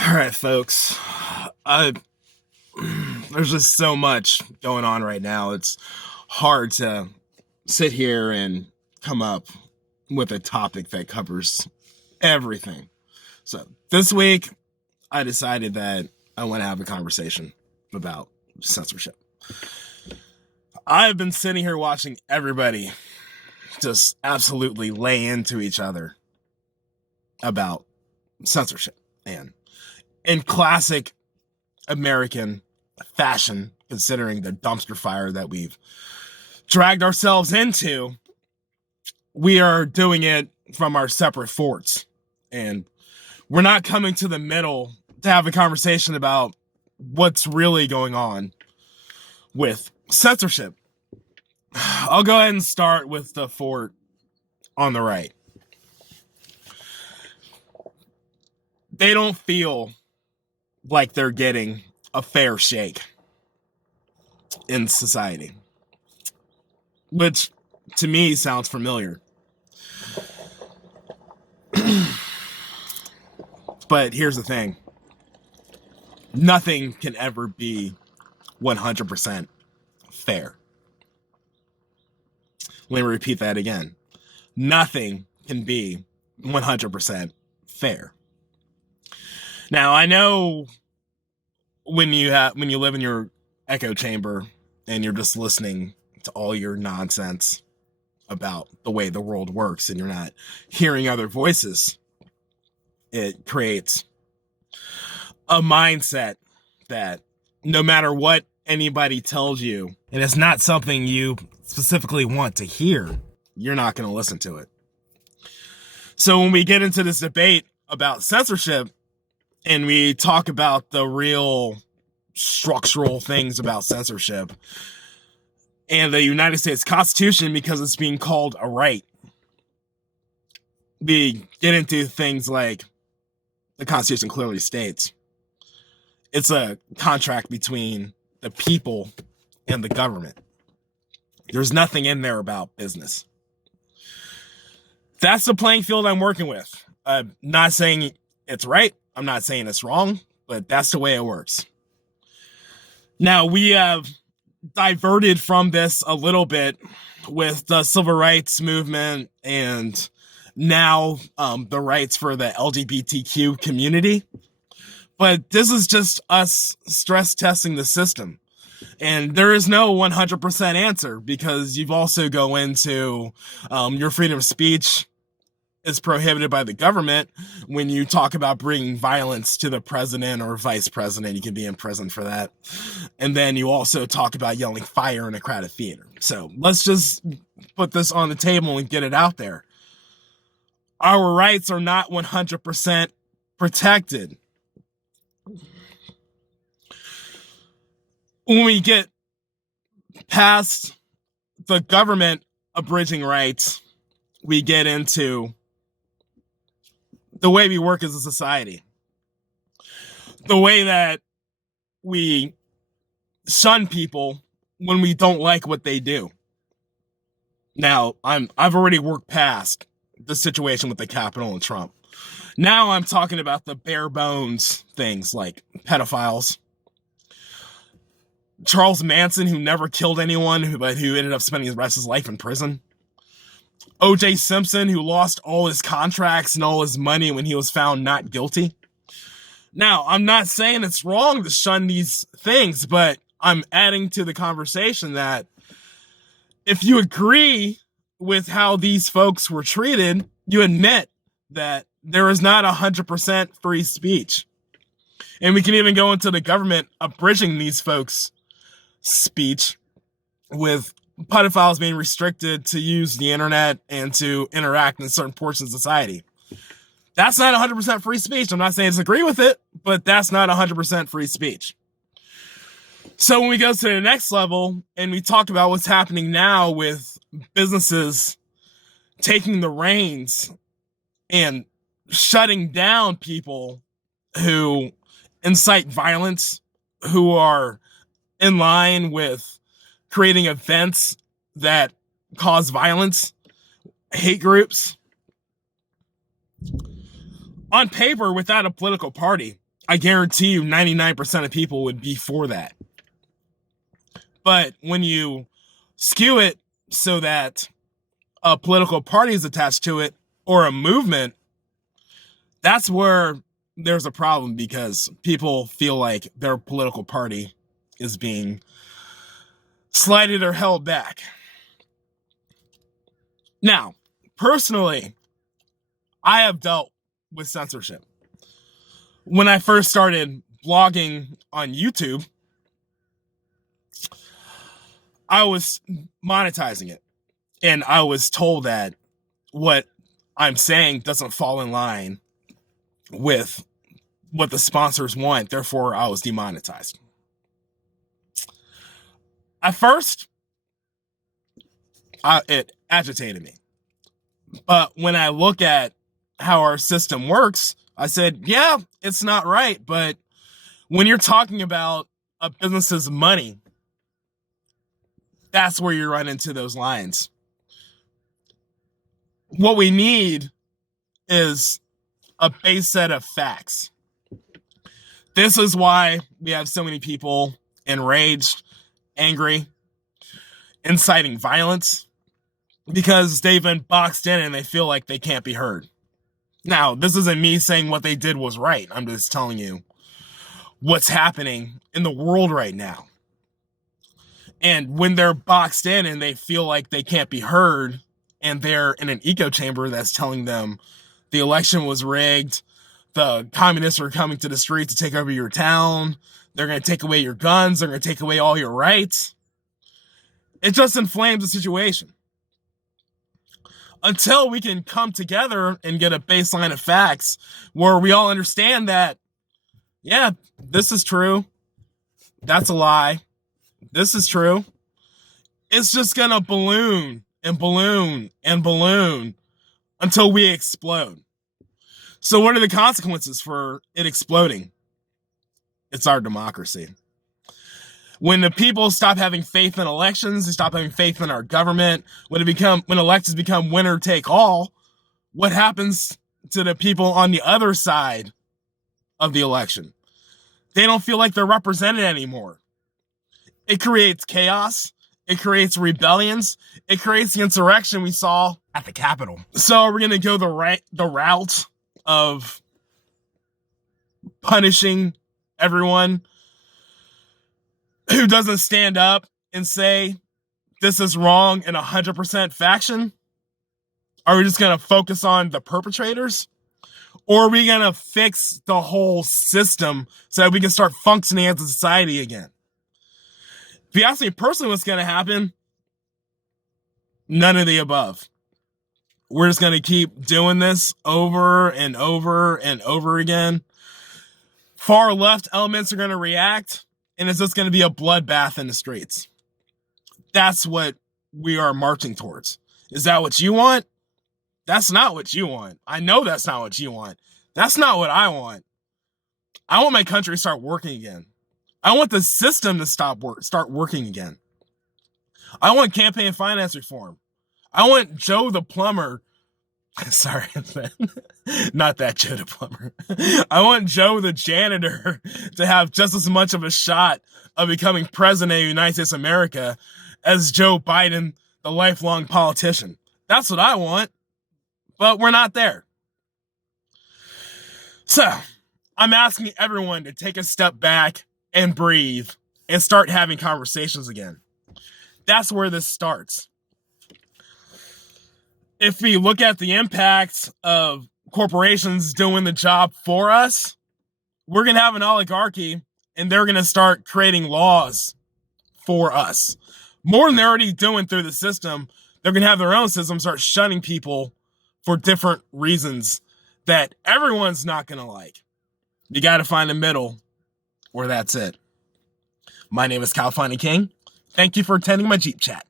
All right, folks. I There's just so much going on right now. It's hard to sit here and come up with a topic that covers everything. So this week, I decided that I want to have a conversation about censorship. I've been sitting here watching everybody just absolutely lay into each other about censorship. And in classic American fashion, considering the dumpster fire that we've dragged ourselves into, we are doing it from our separate forts. And we're not coming to the middle to have a conversation about what's really going on with censorship. I'll go ahead and start with the fort on the right. They don't feel like they're getting a fair shake in society, which to me sounds familiar. But here's the thing. Nothing can ever be 100% fair. Let me repeat that again. Nothing can be 100% fair. Now, I know when you live in your echo chamber and you're just listening to all your nonsense about the way the world works and you're not hearing other voices, it creates a mindset that no matter what anybody tells you, and it's not something you specifically want to hear, you're not going to listen to it. So when we get into this debate about censorship and we talk about the real structural things about censorship and the United States Constitution, because it's being called a right, we get into things like the Constitution clearly states it's a contract between the people and the government. There's nothing in there about business. That's the playing field I'm working with. I'm not saying it's right. I'm not saying it's wrong, but that's the way it works. Now, we have diverted from this a little bit with the civil rights movement and now the rights for the LGBTQ community. But this is just us stress testing the system. And there is no 100% answer, because you've also go into your freedom of speech is prohibited by the government. When you talk about bringing violence to the president or vice president, you can be in prison for that. And then you also talk about yelling fire in a crowded theater. So let's just put this on the table and get it out there. Our rights are not 100% protected. When we get past the government abridging rights, we get into the way we work as a society. The way that we shun people when we don't like what they do. Now, I've already worked past the situation with the Capitol and Trump. Now I'm talking about the bare bones things like pedophiles, Charles Manson, who never killed anyone, but who ended up spending the rest of his life in prison. O.J. Simpson, who lost all his contracts and all his money when he was found not guilty. Now, I'm not saying it's wrong to shun these things, but I'm adding to the conversation that if you agree with how these folks were treated, you admit that there is not 100% free speech. And we can even go into the government abridging these folks' speech, with pedophiles being restricted to use the internet and to interact in certain portions of society. That's not 100% free speech. I'm not saying I disagree with it, but that's not 100% free speech. So when we go to the next level and we talk about what's happening now with businesses taking the reins and shutting down people who incite violence, who are in line with creating events that cause violence, hate groups. On paper, without a political party, I guarantee you 99% of people would be for that. But when you skew it so that a political party is attached to it or a movement, that's where there's a problem, because people feel like their political party is being slighted or held back. Now, personally, I have dealt with censorship. When I first started blogging on YouTube, I was monetizing it, and I was told that what I'm saying doesn't fall in line with what the sponsors want, therefore I was demonetized. At first, it agitated me. But when I look at how our system works, I said, yeah, it's not right. But when you're talking about a business's money, that's where you run into those lines. What we need is a base set of facts. This is why we have so many people enraged, angry, inciting violence, because they've been boxed in and they feel like they can't be heard. Now, this isn't me saying what they did was right. I'm just telling you what's happening in the world right now. And when they're boxed in and they feel like they can't be heard, and they're in an echo chamber that's telling them the election was rigged, the communists are coming to the street to take over your town, they're going to take away your guns, they're going to take away all your rights, it just inflames the situation. Until we can come together and get a baseline of facts where we all understand that, yeah, this is true, that's a lie, this is true, it's just going to balloon and balloon and balloon until we explode. So what are the consequences for it exploding? It's our democracy. When the people stop having faith in elections, they stop having faith in our government, when elections become winner take all, what happens to the people on the other side of the election? They don't feel like they're represented anymore. It creates chaos. It creates rebellions. It creates the insurrection we saw at the Capitol. So we're going to go the route of punishing everyone who doesn't stand up and say this is wrong in 100% faction? Are we just going to focus on the perpetrators? Or are we going to fix the whole system so that we can start functioning as a society again? If you ask me personally what's going to happen, none of the above. We're just going to keep doing this over and over and over again. Far left elements are going to react, and it's just going to be a bloodbath in the streets. That's what we are marching towards. Is that what you want? That's not what you want. I know that's not what you want. That's not what I want. I want my country to start working again. I want the system to start working again. I want campaign finance reform. I want Joe the plumber. Sorry, not that Joe the plumber. I want Joe the janitor to have just as much of a shot of becoming president of the United States of America as Joe Biden, the lifelong politician. That's what I want, but we're not there. So I'm asking everyone to take a step back and breathe and start having conversations again. That's where this starts. If we look at the impact of corporations doing the job for us, we're going to have an oligarchy, and they're going to start creating laws for us. More than they're already doing through the system, they're going to have their own system, start shunning people for different reasons that everyone's not going to like. You got to find a middle, or that's it. My name is California King. Thank you for attending my Jeep Chat.